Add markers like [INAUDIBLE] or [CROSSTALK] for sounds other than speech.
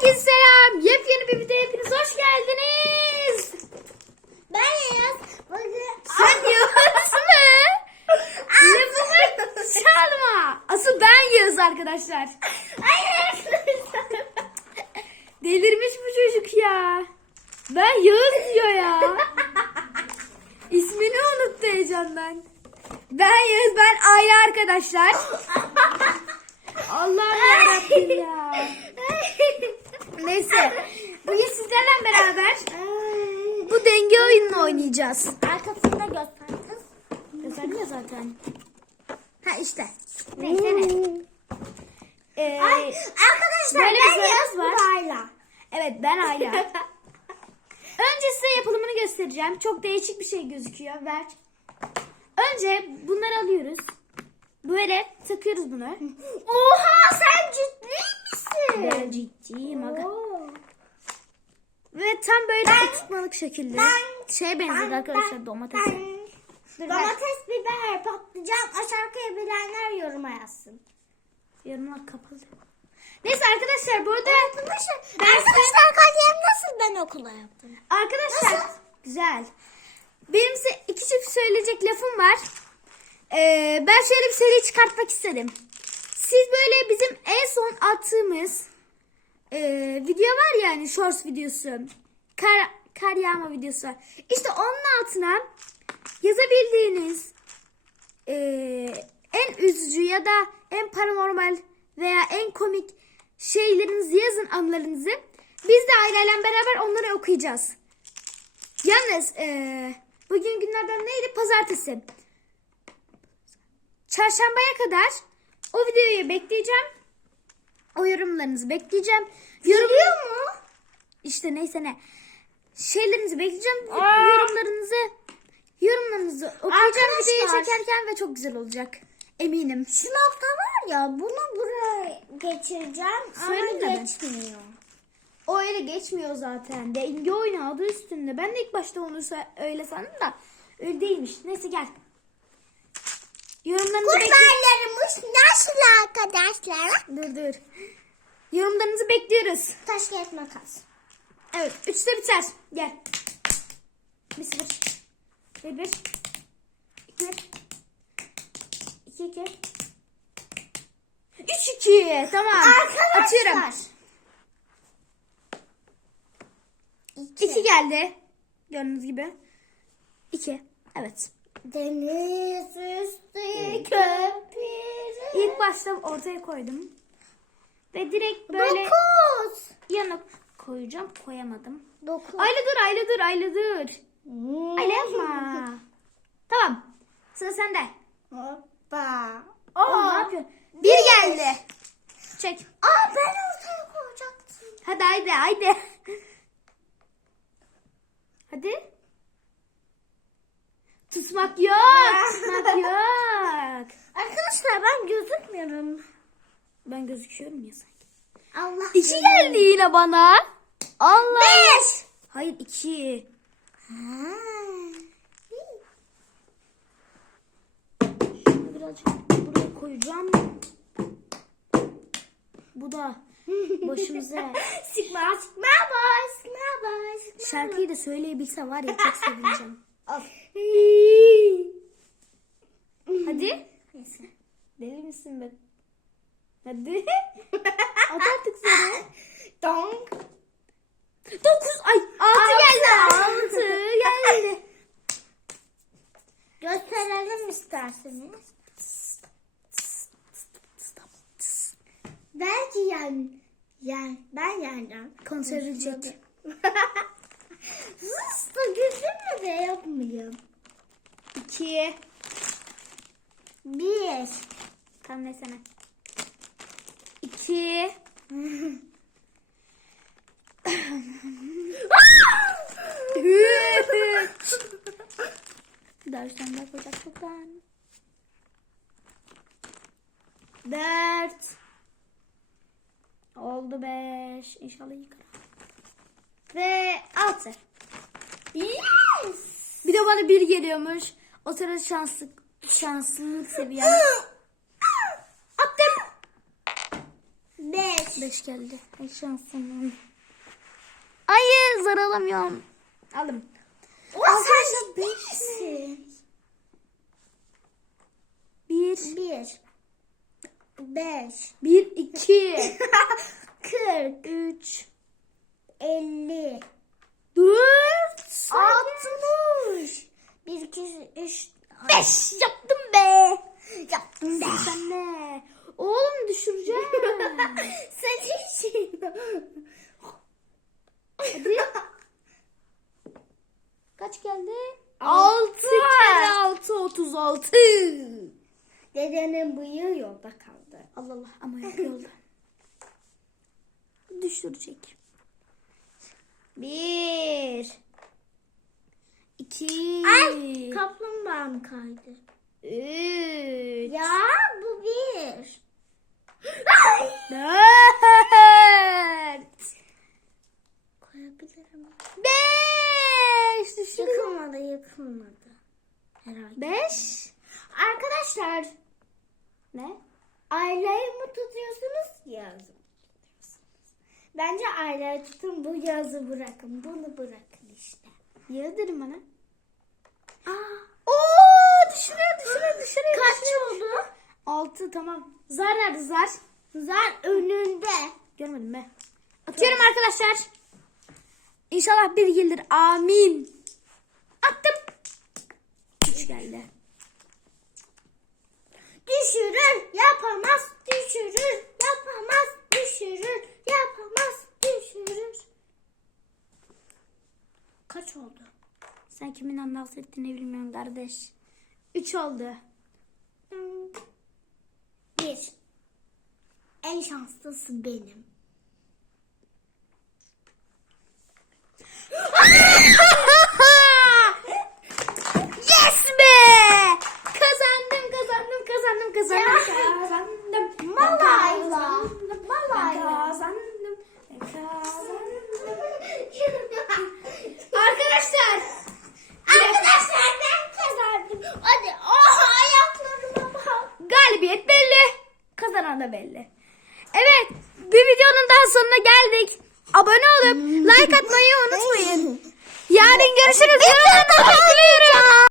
Herkese selam. Yepyeni bir videoya hepiniz hoş geldiniz. Ben Yaz. Bugün... Sen Yağız mı? Lafımı çalma. Asıl ben Yağız arkadaşlar. Hayır. Delirmiş bu çocuk ya. Ben Yağız diyor ya. İsmini unuttu heyecandan. Ben Yağız, ben Ayla arkadaşlar. [LAUGHS] Allah'ım yarabbim ya. Neyse. Bugün sizlerle beraber bu denge oyununu oynayacağız. Arkasında göster kız. Gösterdim ya zaten. Ha işte. Neyse ne. Ee, Ay, arkadaşlar böyle ben Yaz var. Ayla. Evet ben Ayla. [LAUGHS] Önce size yapılımını göstereceğim. Çok değişik bir şey gözüküyor. Ver. Önce bunları alıyoruz. Böyle takıyoruz bunu. Oha sen? Ben ciddiyim aga. Ve tam böyle Ben- tutmalık şekilde. ben- Şeye benziyor Ben- arkadaşlar ben- domatese. ben- Dur. Domates, biber, patlıcan, o şarkıyı bilenler yoruma yazsın. Yorumlar kapalı. Neyse arkadaşlar burada Arkadaşlar, arkadaşlar kariyem nasıl ben okula yaptım? Arkadaşlar Nasıl? güzel. Benim size iki çift söyleyecek lafım var. Ee, ben şöyle bir seri çıkartmak istedim. Siz böyle bizim en son attığımız ee, video var ya hani shorts videosu. Kar, kar yağma videosu. İşte onun altına yazabildiğiniz ee, en üzücü ya da en paranormal veya en komik şeylerinizi yazın anılarınızı. Biz de aileyle beraber onları okuyacağız. Yalnız ee, bugün günlerden neydi? Pazartesi. Çarşambaya kadar o videoyu bekleyeceğim. O yorumlarınızı bekleyeceğim. Yorum... mu? İşte neyse ne. Şeylerinizi bekleyeceğim. Aa! Yorumlarınızı yorumlarınızı okuyacağım videoyu çekerken ve çok güzel olacak. Eminim. Sınavda var ya bunu buraya geçireceğim Söyle ama geçmiyor. O öyle geçmiyor zaten. Denge oyunu adı üstünde. Ben de ilk başta onu öyle sandım da öyle değilmiş. Neyse gel. Yorumlarınızı. Kurtlarlarımız nasıl arkadaşlar? Dur dur. Yorumlarınızı bekliyoruz. Taş kağıt makas. Evet. Üçte biter. Gel. Bir sıfır. Bir bir. İki bir. İki iki. Üç iki. Tamam. Arkadaşlar. Atıyorum. İki. İki geldi. Gördüğünüz gibi. İki. Evet. Deniz üstü köpüğü. İlk başta ortaya koydum. Ve direkt böyle Dokuz. yana koyacağım. Koyamadım. Dokuz. Ayla dur, Ayla dur, Ayla dur. Hmm. Ayla yapma. tamam. Sıra sende. Hoppa. Oğlum ne yapıyorsun? Bir geldi. Çek. Aa ben ortaya koyacaktım. Hadi haydi haydi. [LAUGHS] Hadi. Tutmak yok. [LAUGHS] Tutmak yok. Arkadaşlar ben gözükmüyorum. Ben gözüküyorum ya sanki. Allah İki bilir. geldi yine bana. Allah. Beş. Hayır iki. Ha. Şunu birazcık buraya koyacağım. Bu da başımıza. [LAUGHS] Sıkma sıkma boy sıkma sıkma Şarkıyı da söyleyebilse var ya çok sevineceğim. Of. Hadi. Neyse. Deli misin be? Hadi. [LAUGHS] At artık seni. Donk. Dokuz. Ay altı geldi. Altı geldi. Gösterelim isterseniz. Belki yen. Yen. Ben yeneceğim. Kontrol edecek. Sus da yapmayayım. İki. Bir. Tam ne sana? İki. Üç. Dersten de koyacak çoktan. Dört. Oldu beş. İnşallah yıkar. Ve altı. Yes. Bir de bana bir geliyormuş. O sırada şanslı, şanslılık seviyem. Attım. Beş. 5 geldi. Ay şansım. Hayır zar alamıyorum. Aldım. Ulan sen beşsin. 1 Bir. Beş. 1 2 [LAUGHS] Kırk. 3 Elli. 4 Altmış. Bir, iki, üç. 5 yaptım be. Yaptım be. Sen ne? Oğlum düşüreceğim. [LAUGHS] Hadi. Kaç geldi? Altı. 6 kere 6 36. Dedenin bıyığı yolda kaldı. Allah Allah ama [LAUGHS] yolda. Düşürecek. Bir. İki. Ay kaplumbağam kaydı. Üç. Ya bu bir. Dört. Koyabilirim. Beş. Düşürdüm. Yıkılmadı yıkılmadı. Herhalde. Beş. Arkadaşlar Ne? aileyi mı tutuyorsunuz yazı? Bence aileyi tutun bu yazı bırakın. Bunu bırakın işte. Ya dedim bana. Aa, Oo düşürüyor düşürüyor düşürüyor. kaç oldu? Altı tamam. Zar nerede zar? Zar önünde. Görmedim be. Atıyorum arkadaşlar. İnşallah bir gelir. Amin. Attım. Üç geldi. Düşürür, yapamaz, düşürür, yapamaz, düşürür, yapamaz, düşürür. Kaç oldu? Sen kimin dans ettiğini bilmiyorum kardeş. Üç oldu. Bir. En şanslısı benim. yes be! Kazandım kazandım kazandım kazandım. Kazandım. Malayla. Malayla. Kazandım. Kazandım. Arkadaşlar. Arkadaşlar ben kazandım. Hadi oh ayaklarıma bak. Galibiyet belli. Kazanan da belli. Bir videonun daha sonuna geldik. Abone olup like atmayı unutmayın. [LAUGHS] Yarın görüşürüz.